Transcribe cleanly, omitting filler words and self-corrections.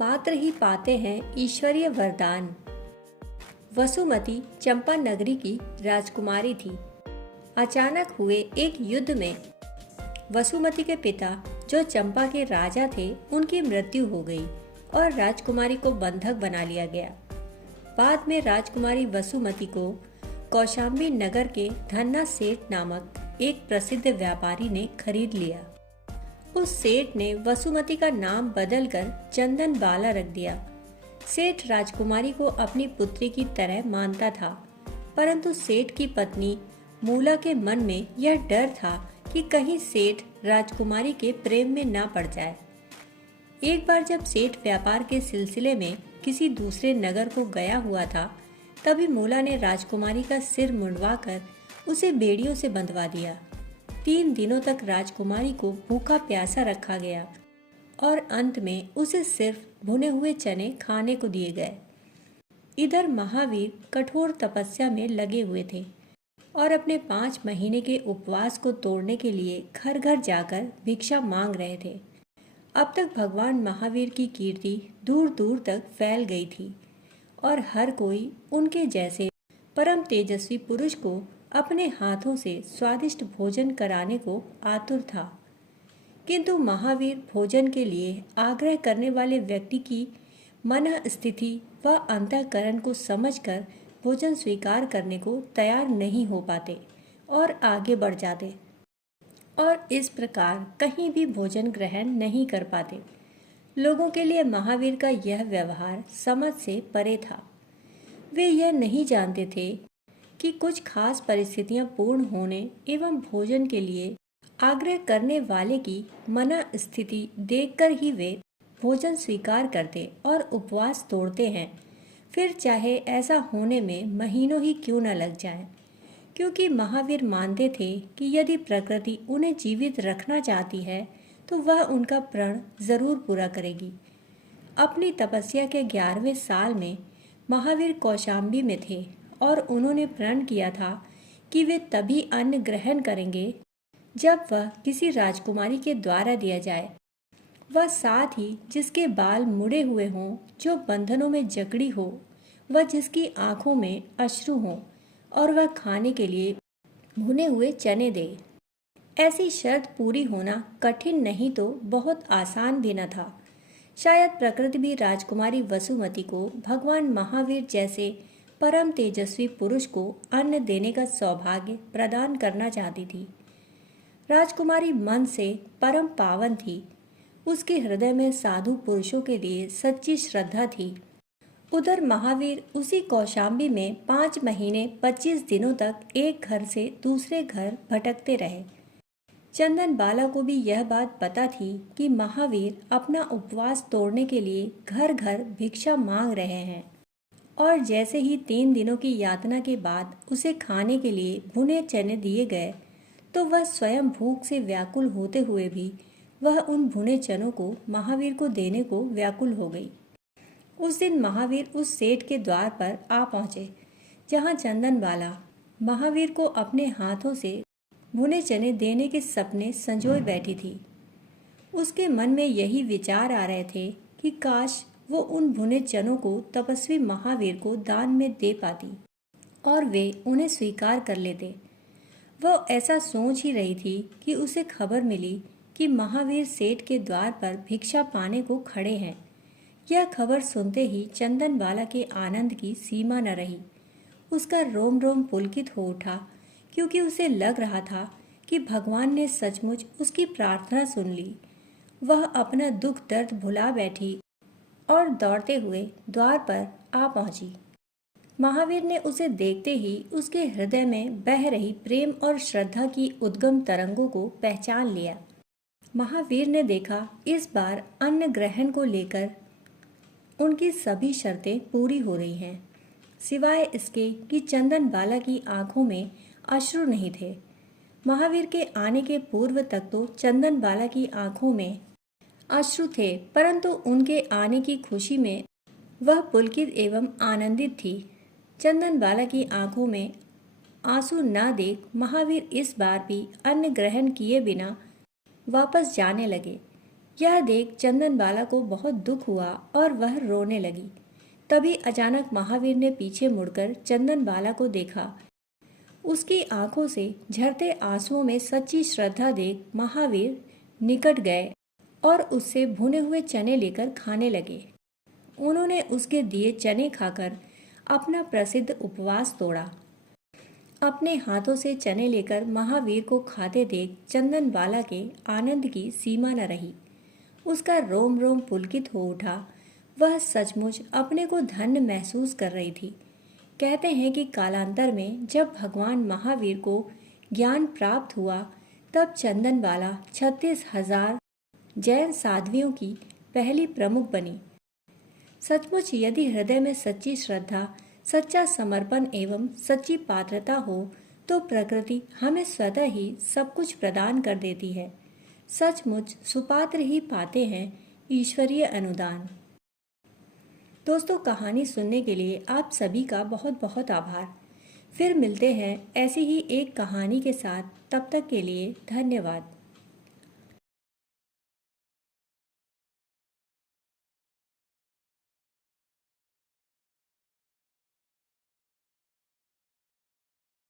सुपात्र ही पाते हैं ईश्वरीय वरदान। वसुमती चंपा नगरी की राजकुमारी थी। अचानक हुए एक युद्ध में वसुमती के पिता, जो चंपा के राजा थे, उनकी मृत्यु हो गई और राजकुमारी को बंधक बना लिया गया। बाद में राजकुमारी वसुमती को कौशाम्बी नगर के धन्ना सेठ नामक एक प्रसिद्ध व्यापारी ने खरीद लिया। उस सेठ ने वसुमती का नाम बदलकर चंदन बाला रख दिया। सेठ राजकुमारी को अपनी पुत्री की तरह मानता था, परंतु सेठ की पत्नी मूला के मन में यह डर था कि कहीं सेठ राजकुमारी के प्रेम में ना पड़ जाए। एक बार जब सेठ व्यापार के सिलसिले में किसी दूसरे नगर को गया हुआ था, तभी मूला ने राजकुमारी का सिर मुंडवाकर उसे बेड़ियों से बंधवा दिया। 3 दिनों तक राजकुमारी को भूखा प्यासा रखा गया और अंत में उसे सिर्फ भुने हुए चने खाने को दिए गए। इधर महावीर कठोर तपस्या में लगे हुए थे और अपने 5 महीने के उपवास को तोड़ने के लिए घर घर जाकर भिक्षा मांग रहे थे। अब तक भगवान महावीर की कीर्ति दूर दूर तक फैल गई थी और हर कोई उनके जैसे परम तेजस्वी पुरुष को अपने हाथों से स्वादिष्ट भोजन कराने को आतुर था। किंतु महावीर भोजन के लिए आग्रह करने वाले व्यक्ति की मन स्थिति व अंतःकरण को समझकर भोजन स्वीकार करने को तैयार नहीं हो पाते और आगे बढ़ जाते और इस प्रकार कहीं भी भोजन ग्रहण नहीं कर पाते। लोगों के लिए महावीर का यह व्यवहार समझ से परे था। वे यह नहीं जानते थे कि कुछ खास परिस्थितियां पूर्ण होने एवं भोजन के लिए आग्रह करने वाले की मना स्थिति देखकर ही वे भोजन स्वीकार करते और उपवास तोड़ते हैं, फिर चाहे ऐसा होने में महीनों ही क्यों न लग जाए, क्योंकि महावीर मानते थे कि यदि प्रकृति उन्हें जीवित रखना चाहती है तो वह उनका प्रण जरूर पूरा करेगी। अपनी तपस्या के 11वें साल में महावीर कौशाम्बी में थे और उन्होंने प्रण किया था कि वे तभी अन्न ग्रहण करेंगे जब वह किसी राजकुमारी के द्वारा दिया जाए, वह साथ ही जिसके बाल मुड़े हुए हों, जो बंधनों में जकड़ी हो, वह जिसकी आंखों में अश्रु हों और वह खाने के लिए भुने हुए चने दे। ऐसी शर्त पूरी होना कठिन नहीं तो बहुत आसान भी न था। शायद प्रकृति भी राजकुमारी वसुमती को भगवान महावीर जैसे परम तेजस्वी पुरुष को अन्न देने का सौभाग्य प्रदान करना चाहती थी। राजकुमारी मन से परम पावन थी। उसके हृदय में साधु पुरुषों के लिए सच्ची श्रद्धा थी। उधर महावीर उसी कौशाम्बी में 5 महीने 25 दिनों तक एक घर से दूसरे घर भटकते रहे। चंदन बाला को भी यह बात पता थी कि महावीर अपना उपवास तोड़ने के लिए घर घर भिक्षा मांग रहे हैं और जैसे ही 3 दिनों की यातना के बाद उसे खाने के लिए भुने चने दिए गए, तो वह स्वयं भूख से व्याकुल होते हुए भी वह उन भुने चनों को महावीर को देने को व्याकुल हो गई। उस दिन महावीर उस सेठ के द्वार पर आ पहुंचे, जहां चंदन बाला महावीर को अपने हाथों से भुने चने देने के सपने संजोए बैठी थी। उसके मन में यही विचार आ रहे थे कि काश वो उन भुने चनों को तपस्वी महावीर को दान में दे पाती और वे उन्हें स्वीकार कर लेते। वह ऐसा सोच ही रही थी कि उसे खबर मिली कि महावीर सेठ के द्वार पर भिक्षा पाने को खड़े हैं। यह खबर सुनते ही चंदन बाला के आनंद की सीमा न रही। उसका रोम रोम पुलकित हो उठा, क्योंकि उसे लग रहा था कि भगवान ने सचमुच उसकी प्रार्थना सुन ली। वह अपना दुख दर्द भुला बैठी और दौड़ते हुए द्वार पर आ पहुंची। महावीर ने उसे देखते ही उसके हृदय में बह रही प्रेम और श्रद्धा की उद्गम तरंगों को पहचान लिया। महावीर ने देखा इस बार अन्न ग्रहण को लेकर उनकी सभी शर्तें पूरी हो रही हैं, सिवाय इसके कि चंदन बाला की आंखों में अश्रु नहीं थे। महावीर के आने के पूर्व तक तो चंदन बाला की आंखों में अश्रु थे, परंतु उनके आने की खुशी में वह पुलकित एवं आनंदित थी। चंदन बाला की आंखों में आंसू न देख महावीर इस बार भी अन्न ग्रहण किए बिना वापस जाने लगे। यह देख चंदनबाला को बहुत दुख हुआ और वह रोने लगी। तभी अचानक महावीर ने पीछे मुड़कर चंदनबाला को देखा। उसकी आंखों से झरते आंसुओं में सच्ची श्रद्धा देख महावीर निकट गए और उससे भुने हुए चने लेकर खाने लगे। उन्होंने उसके दिए चने खाकर अपना प्रसिद्ध उपवास तोड़ा। अपने हाथों से चने लेकर महावीर को खाते देख चंदनबाला के आनंद की सीमा न रही। उसका रोम रोम पुलकित हो उठा। वह सचमुच अपने को धन्य महसूस कर रही थी। कहते हैं कि कालांतर में जब भगवान महावीर को ज्ञान प्राप्त हुआ तब चंदनबाला 36,000 जैन साध्वियों की पहली प्रमुख बनी। सचमुच यदि हृदय में सच्ची श्रद्धा, सच्चा समर्पण एवं सच्ची पात्रता हो तो प्रकृति हमें स्वतः ही सब कुछ प्रदान कर देती है। सचमुच सुपात्र ही पाते हैं ईश्वरीय अनुदान। दोस्तों, कहानी सुनने के लिए आप सभी का बहुत बहुत आभार। फिर मिलते हैं ऐसी ही एक कहानी के साथ। तब तक के लिए धन्यवाद।